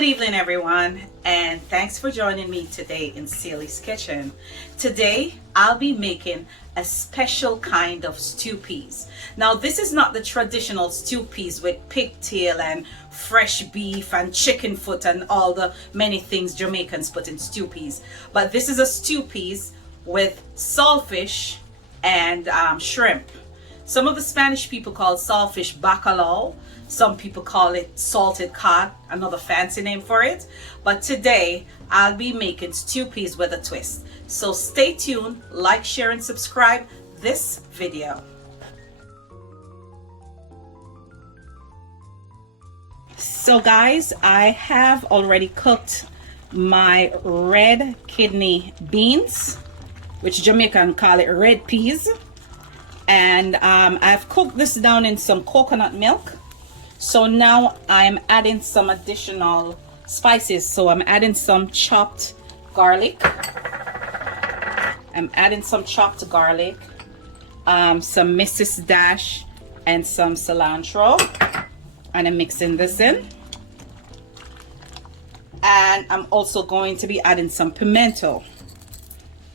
Good evening, everyone, and thanks for joining me today in Sally's Kitchen. Today, I'll be making a special kind of stew peas. Now, this is not the traditional stew peas with pigtail and fresh beef and chicken foot and all the many things Jamaicans put in stew peas, but this is a stew peas with saltfish and shrimp. Some of the Spanish people call saltfish bacalao. Some people call it salted cod, another fancy name for it. But today, I'll be making stew peas with a twist. So stay tuned, like, share, and subscribe this video. So guys, I have already cooked my red kidney beans, which Jamaican call it red peas. And I've cooked this down in some coconut milk. So now I'm adding some additional spices. So I'm adding some chopped garlic. I'm adding some chopped garlic, some Mrs. Dash, and some cilantro. And I'm mixing this in. And I'm also going to be adding some pimento.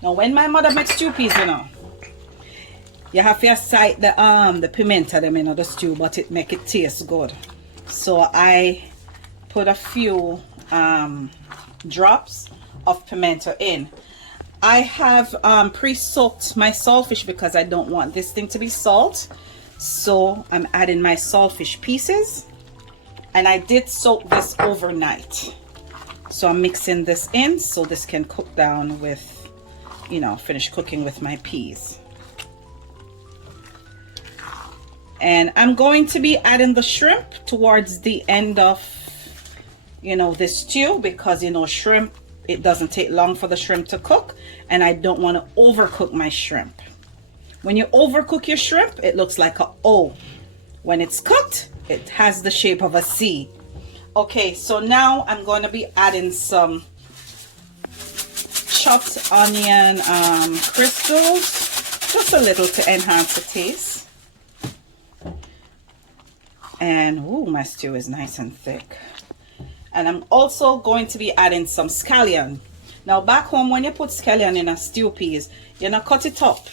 Now, when my mother makes stew peas, you know, you have to sight the pimento them in the stew, but it make it taste good. So I put a few drops of pimento in. I have pre-soaked my saltfish because I don't want this thing to be salt. So I'm adding my saltfish pieces, and I did soak this overnight. So I'm mixing this in so this can cook down with, you know, finish cooking with my peas. And I'm going to be adding the shrimp towards the end of, you know, this stew, because, you know, shrimp, it doesn't take long for the shrimp to cook, and I don't want to overcook my shrimp. When you overcook your shrimp, it looks like a O. When it's cooked, it has the shape of a C. Okay, so now I'm going to be adding some chopped onion crystals, just a little to enhance the taste. And ooh, my stew is nice and thick. And I'm also going to be adding some scallion. Now back home, when you put scallion in a stew peas, you don't cut it up.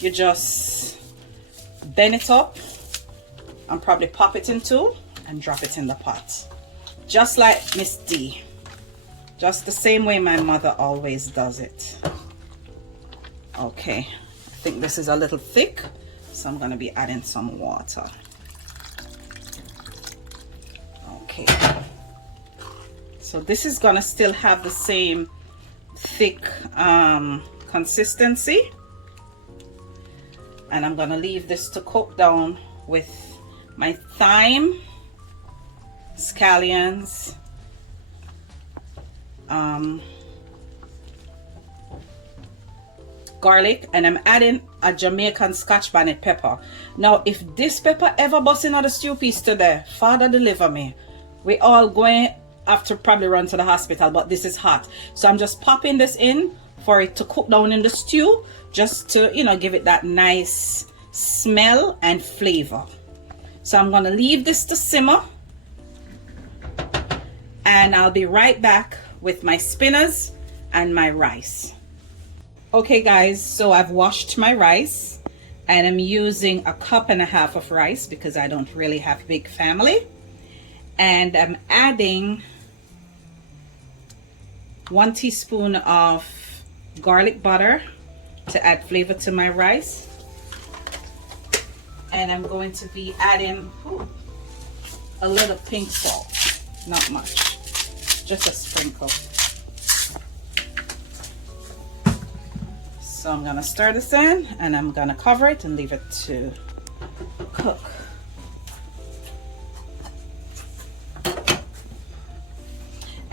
You just bend it up and probably pop it in two and drop it in the pot. Just like Miss D. Just the same way my mother always does it. Okay, I think this is a little thick, so I'm going to be adding some water. Okay, so this is gonna still have the same thick consistency, and I'm gonna leave this to cook down with my thyme, scallions, garlic, and I'm adding a Jamaican Scotch bonnet pepper. Now, if this pepper ever busts in the stew piece today, Father deliver me. We all going have to probably run to the hospital, but this is hot. So I'm just popping this in for it to cook down in the stew, just to, you know, give it that nice smell and flavor. So I'm going to leave this to simmer, and I'll be right back with my spinners and my rice. Okay guys, so I've washed my rice, and I'm using 1.5 cups of rice because I don't really have a big family. And I'm adding 1 teaspoon of garlic butter to add flavor to my rice. And I'm going to be adding a little pink salt, not much, just a sprinkle. So I'm gonna stir this in, and I'm gonna cover it and leave it to cook.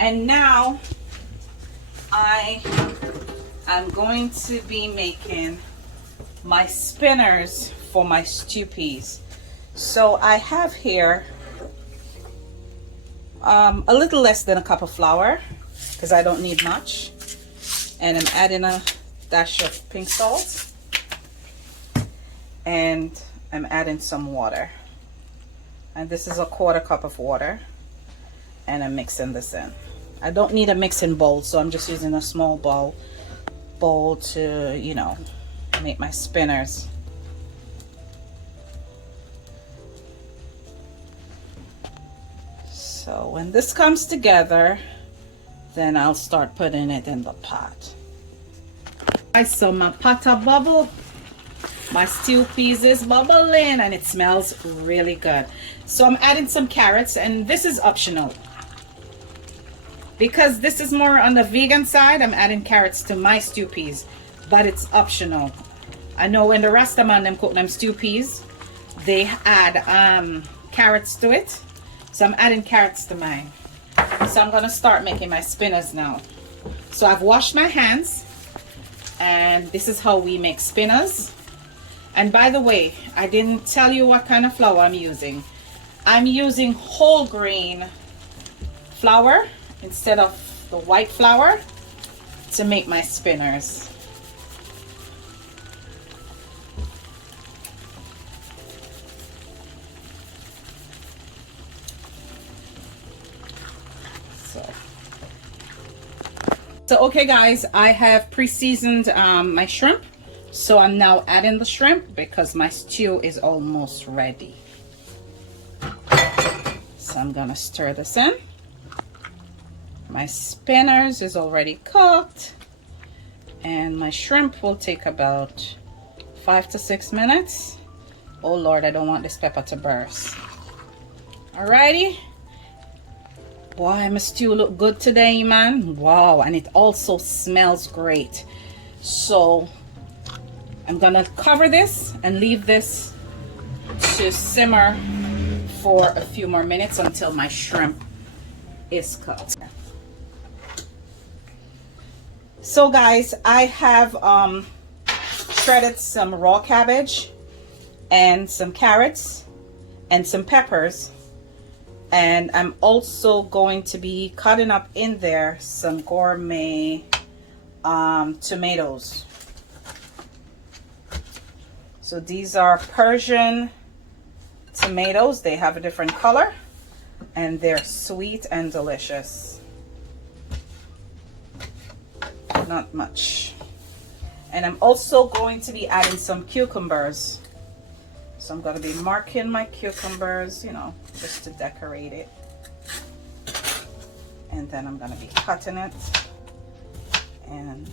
And now I am going to be making my spinners for my stew peas. So I have here a little less than 1 cup of flour, because I don't need much, and I'm adding a dash of pink salt, and I'm adding some water, and this is 1/4 cup of water. and I'm mixing this in. I don't need a mixing bowl, so I'm just using a small bowl to, you know, make my spinners. So when this comes together, then I'll start putting it in the pot. So my pot a bubble. My stew peas is bubbling and it smells really good. So I'm adding some carrots, and this is optional. Because this is more on the vegan side, I'm adding carrots to my stew peas, but it's optional. I know when the Rastaman them cook them stew peas, they add carrots to it. So I'm adding carrots to mine. So I'm gonna start making my spinners now. So I've washed my hands, and this is how we make spinners. And by the way, I didn't tell you what kind of flour I'm using. I'm using whole grain flour instead of the white flour to make my spinners. So okay guys, I have pre-seasoned my shrimp. So I'm now adding the shrimp because my stew is almost ready. So I'm gonna stir this in. My spinners is already cooked, and my shrimp will take about 5 to 6 minutes. Oh Lord, I don't want this pepper to burst. Alrighty. Boy, my stew look good today, man. Wow, and it also smells great. So I'm gonna cover this and leave this to simmer for a few more minutes until my shrimp is cooked. So guys, I have shredded some raw cabbage and some carrots and some peppers, and I'm also going to be cutting up in there some gourmet tomatoes. So these are Persian tomatoes. They have a different color and they're sweet and delicious. Not much. And I'm also going to be adding some cucumbers. So I'm going to be marking my cucumbers, you know, just to decorate it. And then I'm going to be cutting it and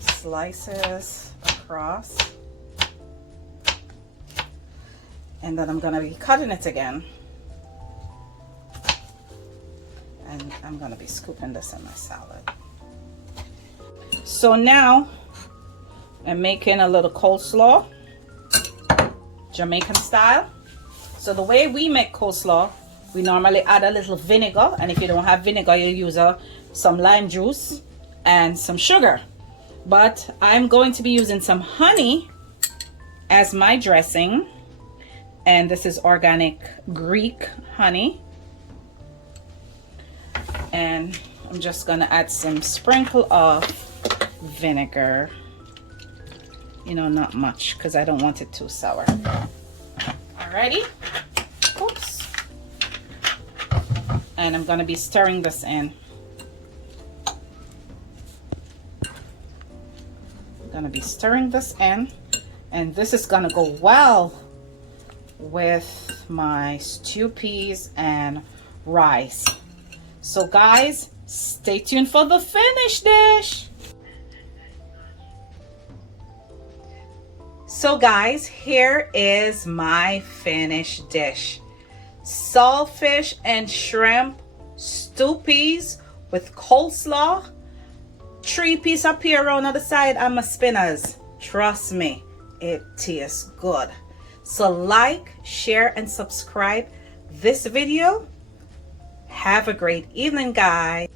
slices across. And then I'm going to be cutting it again. And I'm going to be scooping this in my salad. So now I'm making a little coleslaw, Jamaican style. So the way we make coleslaw, we normally add a little vinegar, and if you don't have vinegar, you use some lime juice and some sugar. But I'm going to be using some honey as my dressing, and this is organic Greek honey. And I'm just gonna add some sprinkle of vinegar, you know, not much because I don't want it too sour. Alrighty. Oops. And I'm gonna be stirring this in. I'm gonna be stirring this in, and this is gonna go well with my stew peas and rice. So guys, stay tuned for the finished dish. So guys, here is my finished dish. Saltfish and shrimp stew peas with coleslaw, 3 pieces of pepperoni on the side, and my spinners. Trust me, it tastes good. So like, share, and subscribe this video. Have a great evening, guys.